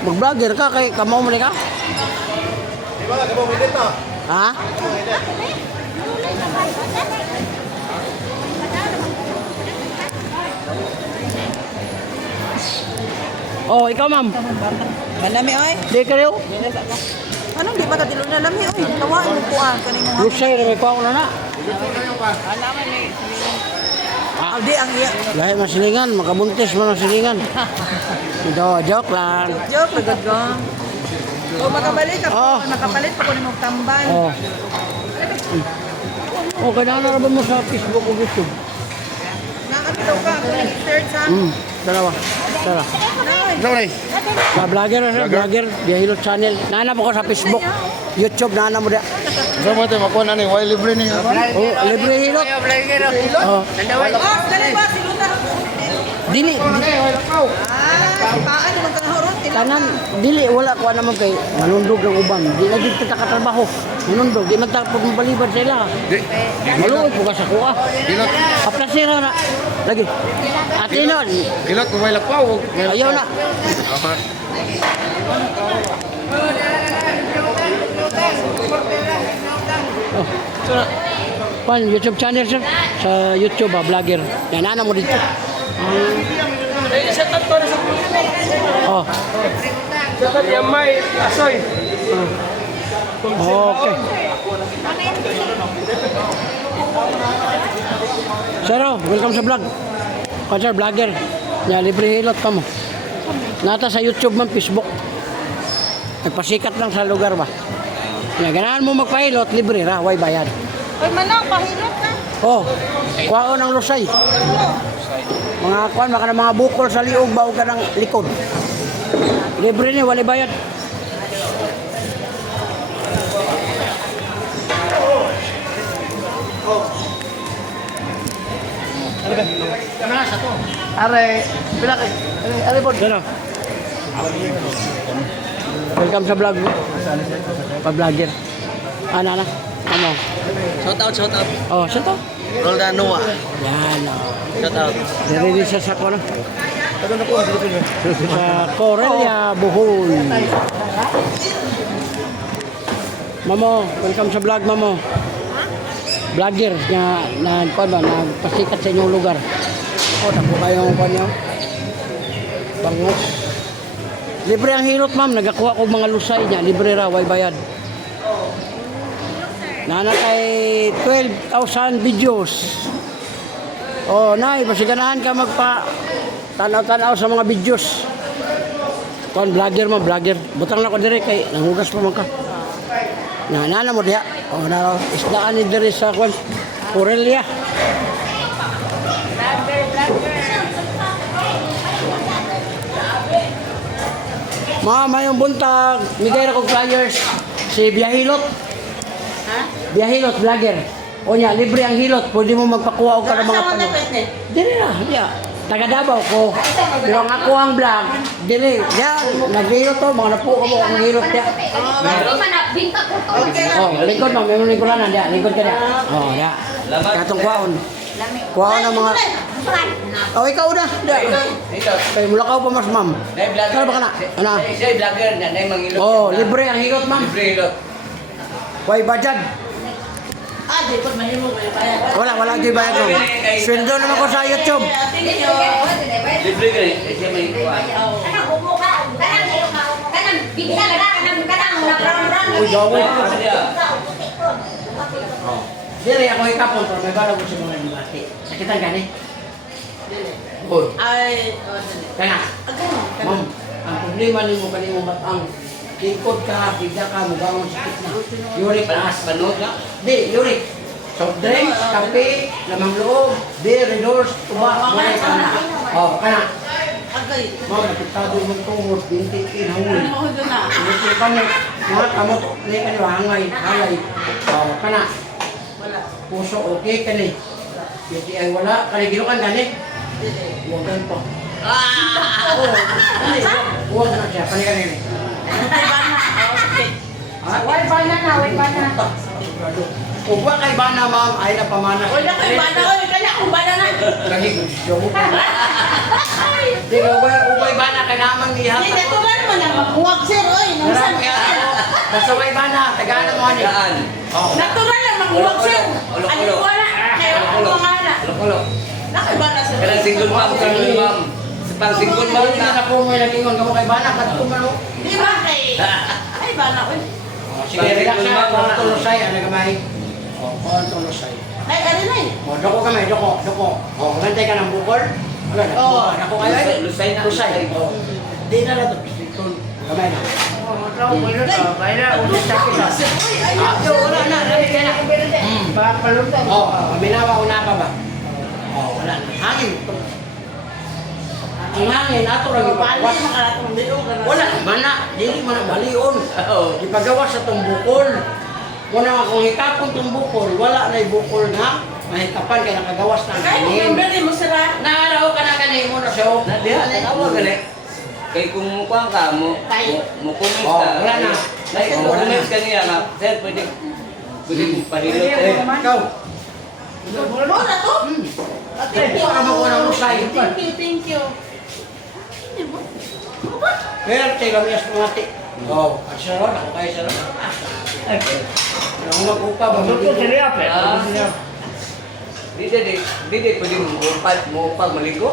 Mag-vlogger ka kay kamo mo ka? Di ba, kamo mo dito? Ha? Oh, ikaw ma'am. Malami oy. Di ka rin. Anong di ba tatilo na lami oy? Lawaan mo kuan kaning mga. Lusay rin ko ako na. Di ang iya. Dahil masilingan, makabuntis mo ng silingan. Ito, joke lang. Joke lagad ko. O makabalik ako, Oh. nakapalit pa ko ni mong tamban. Oh. Oh, kailangan na rin mo sa Facebook o YouTube. Nakakitaw ka ako ni search ha. Dalawa. Tara. Nay. Sorry. Sa vlogger, vlogger, Biyahilot Channel. Nahanap ako sa Facebook, YouTube, nahanap mo dia. Sa mo tayo, makuha na ni, why libre ni? Oh, libre hilot. Oh. Oh, dali ba si Luta? Dili, Paano man kang horot? kanan, dili, wala ko naman kay manundog ng uban. Di na dito katrabaho. Manundog, di magtapos mo balibad sila. Maluoy po ka sa kuha. Ilot. Aplasira na. Lagi. At inon, Ilot, kung may lakpaw. ayaw na. Oh. Pan, YouTube channel sir. Sa YouTube vlogger. Yan, nahanap mo dito. Oh. Dapat yung may asoy. Okay. Sir, welcome sa vlog. Sir, vlogger. Ya, libre hilot pa mo. Nata sa YouTube man, Facebook. Nagpasikat lang sa lugar ba. Ya, ganahan mo magpahilot, libre ra, way bayad. Oy manang pahilot ka. Oh, kuha ko ng lusay. Mga kuan, maka ng mga bukol sa liog, baog ka ng likod. Libre ni, wala bayad. Are, pila kay. Are po. Ano? Welcome sa vlog. Pa-vlogger. Ano na? Ano? Shout out. Oh, saan to? Roldan Noah. Yan, oh. Shout out. Narinig siya sa kono. Ano na po ang silipin mo? Sa Corelia, Bohol. Mamo, welcome sa vlog, Mamo. Vlogger na nagpasikat sa inyong lugar. Oh, tapo kayong kanyo. Bangos. Libre ang hilot, ma'am. Nagakuha ko mga lusay niya. Libre ra, way bayad. Nana kay 12,000 videos. Oh, nay, pasiganahan ka magpa tanaw-tanaw sa mga videos. Kuan vlogger mo, vlogger. Butang na ko dire kay nanghugas pa man ka. Nana mo diha. Oh, na isdaan ni dire sa kuan Corelia. Mayong buntag, migay ra kog flyers si Biyahilot. Ha? Biyahilot vlogger. O niya, libre ang hilot. Pwede mo magpakuha o ka ng mga pano. Dili na, diya. Taga Davao ko. Pero ang ako ang vlog, dili. Diya, naghilot to. Mga napo ka mo ang hilot diya. Oh, lingkod mo. May mga lingkod na diya. Lingkod ka diya. Oh, diya. Katong kuhaon. Kuhaon ng mga... Oh, ikaw na. Diya. Kaya mula ka pa mas, ma'am. Kaya ba ka na? Ano? Siya vlogger na, na yung hilot. Oh, libre ang hilot, ma'am. Libre hilot. Huwag budget. Wala di bayad mo. Sweldo naman ko sa YouTube. Libre ka rin. Siya may kuha. Uy, gawin. Siya. Dili ako ikapon pero may bala ko sa mga nilati. Sakitan gani. Ay, Kana. Ma'am, ang problema nimo kanimo batang lingkod ka, bigla ka mo gawon sakit na. Uric Panas, panog na. Di, uric. Soft drinks, kape, lamang loob, beer, redors, tuba, mga kana. Oh, kana. agay. Ma'am, napitado mo tuhod, binti, inahuli. Ano doon na? Hindi pa mo, mga kamot, hindi ka niyo, hangay. Oh, kana. Wala. Puso, okay ka ni. Hindi ay wala, kaligilukan gani. Huwag ka po. Oo, huwag na siya, panikan ni. Why banana? Why banana? Kung ba kay bana ma'am, ay na pamana. Wala kay banana. Oy, kanya kung banana. Kani ko siya mo. Di ka ubay bana kay naman niya. Hindi, natural mo na magbuwag sir. Oy, nung Nara saan mo yan. Basta ubay bana, tagalan mo ni. Daan. Oh. natural na magbuwag sir. Ulo-ulo. Ano wala? Kaya ano nga na. Ulo-ulo. Nakay bana sir. Kailan single mom, single mom. Pang single mom Hindi na. na po mo nagingon kamo kay bana kat kumano. Di ba kay? Ay bana. Oy. Sige, relax na. Kung tulusay, ano kamay? Oh, kung tulusay. Ay, ano na eh. Oh, doko kamay, doko. Oh, gantay ka ng bukol. Wala na. Oo. Dako kayo. Lusay na. Lusay. Oh. Di na na to. Kamay na. Uy, ay, Wala na. Lamig ka na. Oh, minawa una pa ba? Oh, wala na. Hangin. Ang hangin, ato lang Bali, ipawas. makalatong bilog. Wala, mana. Dili mo na balion. Oo. Ipagawa sa tong bukol. Muna kung hikapon tong bukol, wala na bukol nga. Mahikapan kaya nakagawas ng Kaya kung kanin. member mo sila. Naaraw ka na kanin mo na siya. Na diha, tawag gali. Kay kung mukha ka mo, mo comments Oh, ka. wala na. Like, Oh, wala comments na. ka niya nga, sir, pwede pahilot. Ikaw. Mo na to? Thank you. Para makuha ng usay. Thank you. Pero tayo kami as pangati. Oh, at siya ron, ako kayo siya ron. Ako mag-upa ba? Di pwede mo upag maligo.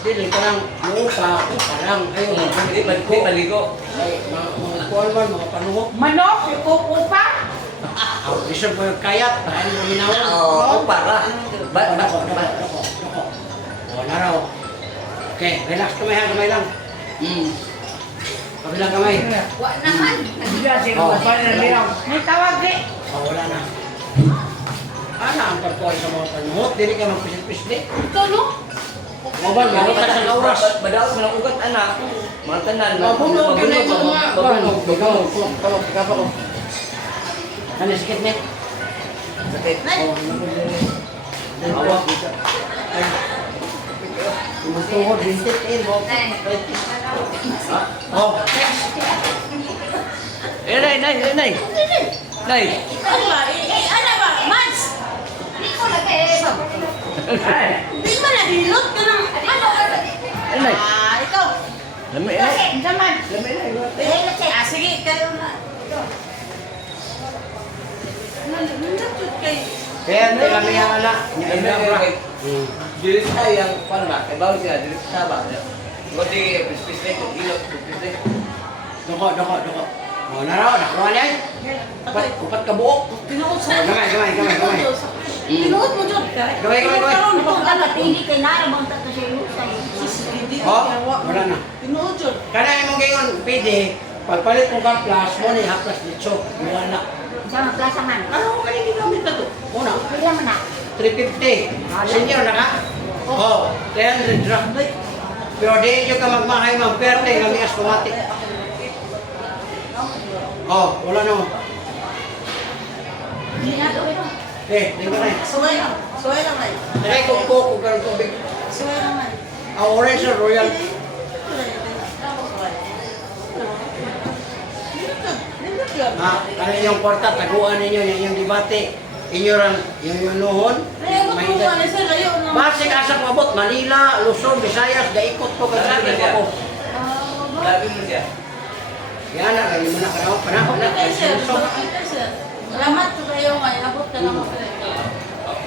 Dili ka lang, muupa, upa lang. Ayun, Di maligo. Ay, mga kuwan man, mga panuhok. Manok, yung kukupa. Isang ko yung kayat, dahil mo minawan. Oo, para. Dako. O, naraw. Okay, relax kamay lang. Kabilang kamay. Wa naman. Oh, May tawag eh. oh, wala na. Ana ang pagkuhan sa mga panuhok, dili ka magpisit-pislit. Ito no? Maban, meron ka sa oras. Badaw mo ng ugat, anak. Mga tanan. Mabunog ka na ito nga. Mabunog. Tawag, kapa ko. Ano, sikit net? Sakit. Nay. Awak. Tumutuhod, bintit, mo. Oh, text. Nay. Nay. Ano ba? Ano ba? Mans! Hindi ko nag-eebab. Hindi mo nahilot ka ng... Ano? Nay. Ikaw. Lami, Kasi, nay. naman. Lami, nay. Sige, kayo na. Nandun kayo. Kaya hindi kami ang anak. Lami, nay. Dili sa yang kuan ba? Kay bawo siya dili sa ba. Goti pispis ko ilok pispis. Doko. Oh, naraw, nakuha niya. Upat ka buok. Tinuod Oh, gamay. Tinuod mo dyan. Gamay. Kung Pili kay Nara bang tato siya yung Oh, wala na. Tinuod dyan. Kana imong gayon, pwede. Pagpalit mo ka plus, mo ni haplas dito. Wala na. Sama plaza man. Ano ka nang ginamit na to? Una, Pila man na. 350. Senior na ka? Oh, 300 drop. Pero di nyo ka magmahay magperte, kami as pumati. Oh, wala na mo. Hindi na to ito. Di ba na. Suway lang. Suway lang ay. Try kung coke, kung tubig. Suway lang ay. Ang orange na royal. Ano yung kwarta, taguan ninyo, yung debate. Inyo ran, yung nuhon. Base ka sa mabot, Manila, Luzon, Visayas, daikot ko kagabi ako. Labi mo siya. Yan na, ganyan mo na panahon na. Salamat po kayo ngayon. Abot ka naman.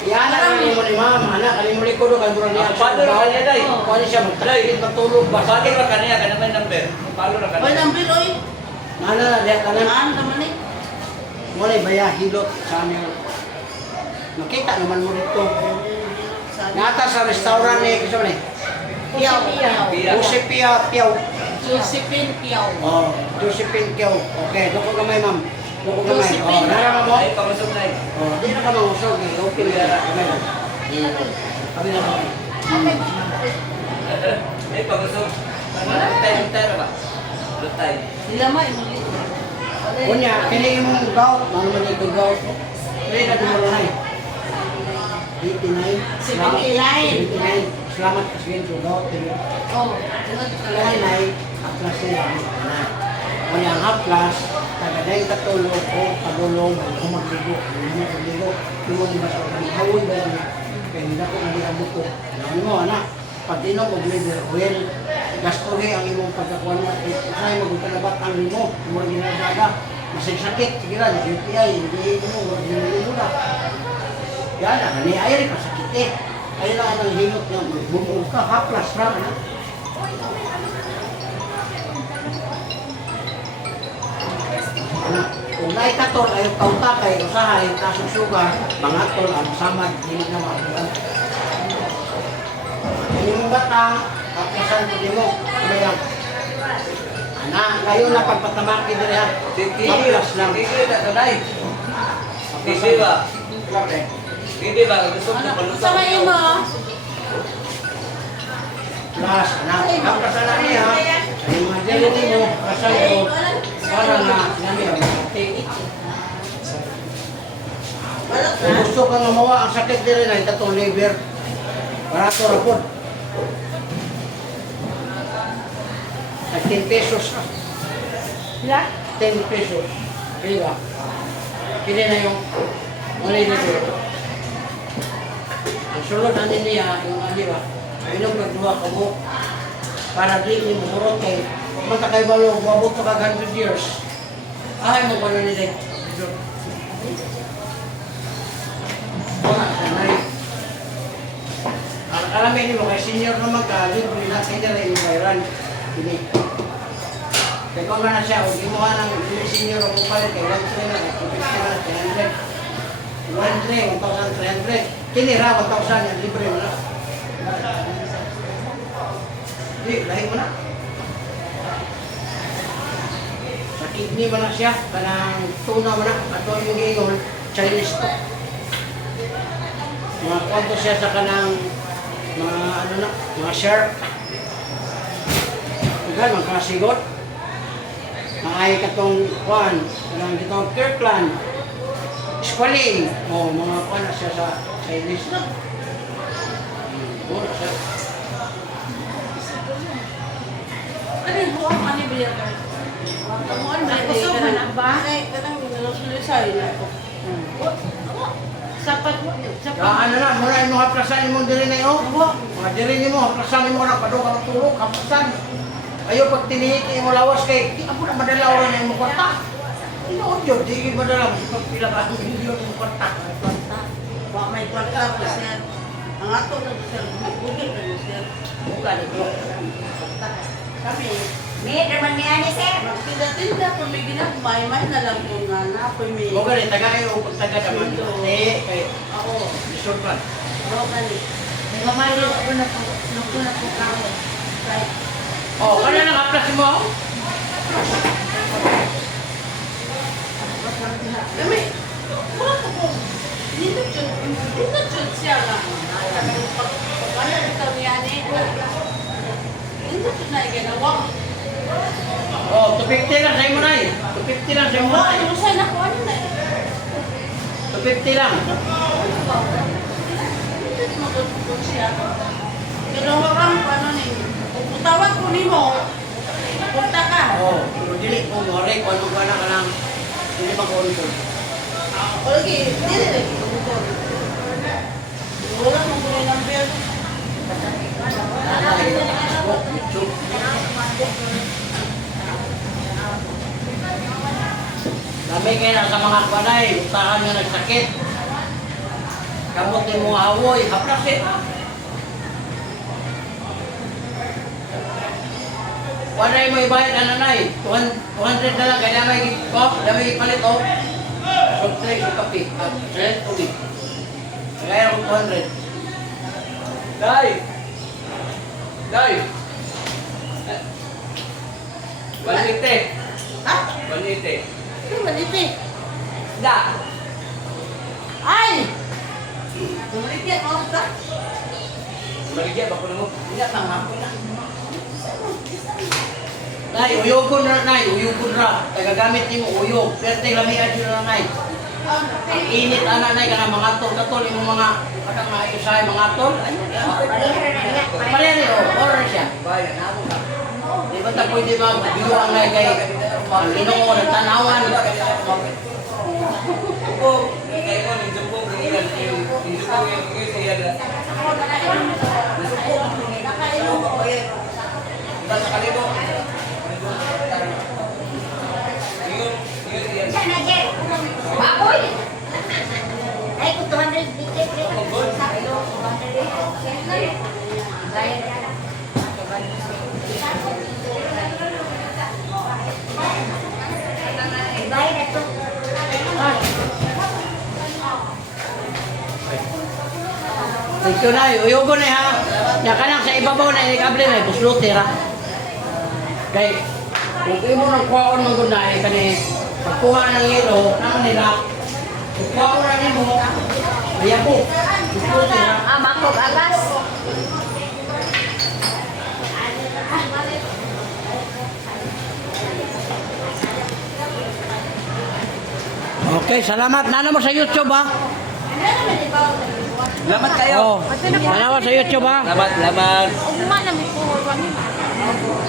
Yan na, ganyan mo ni mama, anak, ganyan mo ni Kudo, ganyan mo niya. Paano na kanya, day? Kuha siya, magtalit, matulog, Bakit basa. ba kaniya ka naman number? Paano na Oy, kaniya? number oy. Ano na, diyan ka na. Maan naman eh. Mo na, baya, hilot sa amin. Makita naman mo dito. Nata sa restaurant ni, kasi mo ni, Piyaw. Piaw. Josephine Piyaw. Oh, Josephine Kiyaw. Okay, doko gamay ma'am. Doko gamay. Oh, Josephine. nara mo. Ay, pamasok na eh. Oh, di na ka mangusog. Okay na gamay lang. Kami na lang. Ay, pamasok. Tayo ba? Lutay. Sila ma, imuli. Kunya, kini imong gout, ano man ito gout? Kaya na dumuro na 89. 79. Salamat kasi yun sa gout. Oh, Kaya na half class na lang. Kunya, ang half class, Tagaday katulog o pagulong o magligo. Hindi magligo. Hindi mo ba sa hawoy ba niya? Kaya hindi ko naliabot ko. Alam mo, anak, pag inom o liver oil, gastohe ang imong pagkakuan mo. Ay, magkalabat ang limo. Mura ginagaga. Masig-sakit. Sige lang, UTI. Hindi mo na. Yan, ni ay ka sakit eh. Ay lang ang hilot niya. Bumuog ka, haplas ra. Kung naikatol ay kauta kay usahay kasong sugar, mga tol ang samad hindi na makuha. Yung batang at kasan ko mo, kaya ngayon na pagpatamaki dire ha. Haplas lang. Hindi na tunay. Hindi ba? Hindi ba? Gusto ko paluto. Sa kayo mo? Plus, haplas na niya. Ay mga jelly mo, kasal ko, para na nami ang kung gusto ka nga mawa ang sakit din na ito liver, barato rapod. 10 pesos. Sila? 10 pesos. Pili ba? Pili na yung liver. Ang sulod na niya, yung aliwa, inom nagduwa ka mo para di mo murot kay magka kay balong, mabot ka 100 years. Ay mo pa na nila. Alamin mo kay senior naman ka, libre na kaya nila yung bayran. Ini. Kaya kung na siya, huwag mo ka ng senior o palit kay 1,300 na, 1,300. Kinira, 1,000 yan, libre mo na. Hindi, lahi mo na. Sa kidney mo na siya, kanang tuna mo na, at yung gigol, Chinese to. Mga kwento siya sa kanang mga ano na, mga shark. Tignan, mga kasigot. Mga ay katong kwan, kanang gitong Kirkland. Squalene. O, mga kwan na siya sa Chinese na. Mura siya. Ano yung buwang ano yung bilang ka? Ang ano ba? Gusto ka na ba? Ay, kanang nalusulisay na ako. Sapat mo. Sapat. Ano na, muna yung mga haplasan mo diri na yun. Mga diri mo, haplasan mo na, padong ka matulog, haplasan. Ayaw pag tinihiti mo lawas kay, di ka po na madala oras na yung kwarta. Inoon yun, di ka madala mo. Pag pila ka, hindi yun yung kwarta. Wa may kwarta po sir. Ang ato na sir, bugil na yun sir. Bukan ito. Kami, May naman niya ni sir. magtinda-tinda kung may ginagmay, may na lang po nga na po may... Bukan ito, taga yung taga naman. Kay, Ako, Bisurpan. locally. May mamalo ako na po. Luto na po kami. Right. Oh, kaya nang haplas mo? Kami, mga po, hindi siya nga. Ano ito niya ni? Hindi na ginawa. Oh, 250 lang sa'yo mo na eh. 250 lang sa'yo mo na eh. Ano siya na ano na eh. 250 lang. Hindi mo siya. Pero warang ano ni, tawag ko ni mo, punta ka. Oh, pero dili ko ngore kung anong gana ka lang. Hindi mag-control. Okay, dili lagi. Wala mong kunin ng bill. YouTube. Dami kayo na sa mga panay, utahan nga nagsakit. Kamot ni mga awoy, haplas eh. Wanay mo ibayad na nanay, 200 na lang, kaya may ipalit oh. Soft drink, kape, tubig. Kaya ako 200. Day! Day! 180. Ha? 180. Ito maliti. Da! Ay! Maliti ako ta. Maligyan ba ko na mo? Hindi na hapon na. Nay, uyugon na nay, uyugon na. Tagagamit niyo uyog. Pero lamian yun na nay. Ang init ana nay kana mga tol yung mga kadang nga isa mga tol. Palero, oras siya. Bayan, ako na. Di ba ta pwede mag-biyo ang nay kay Ang Ginoo nagtanawan. Yan na, Jer. Baboy. Ay, kung 200 bitik, sabi ko, 200. Bayad ka na. Bayad na to. Ito na, uyugo na ha. Nya kanang sa ibabaw na ikable na buslote ra. Kay kung imo nang kuhaon ng gud na kani pagkuha ng yelo nang nila. Kuha ra nimo. Ayabo. Buslote ra. Ah, makog agas. Okay, salamat. Nana mo sa YouTube ha. Salamat kayo. Oh. Salamat sa YouTube ha. Salamat. Ugma na may puhol.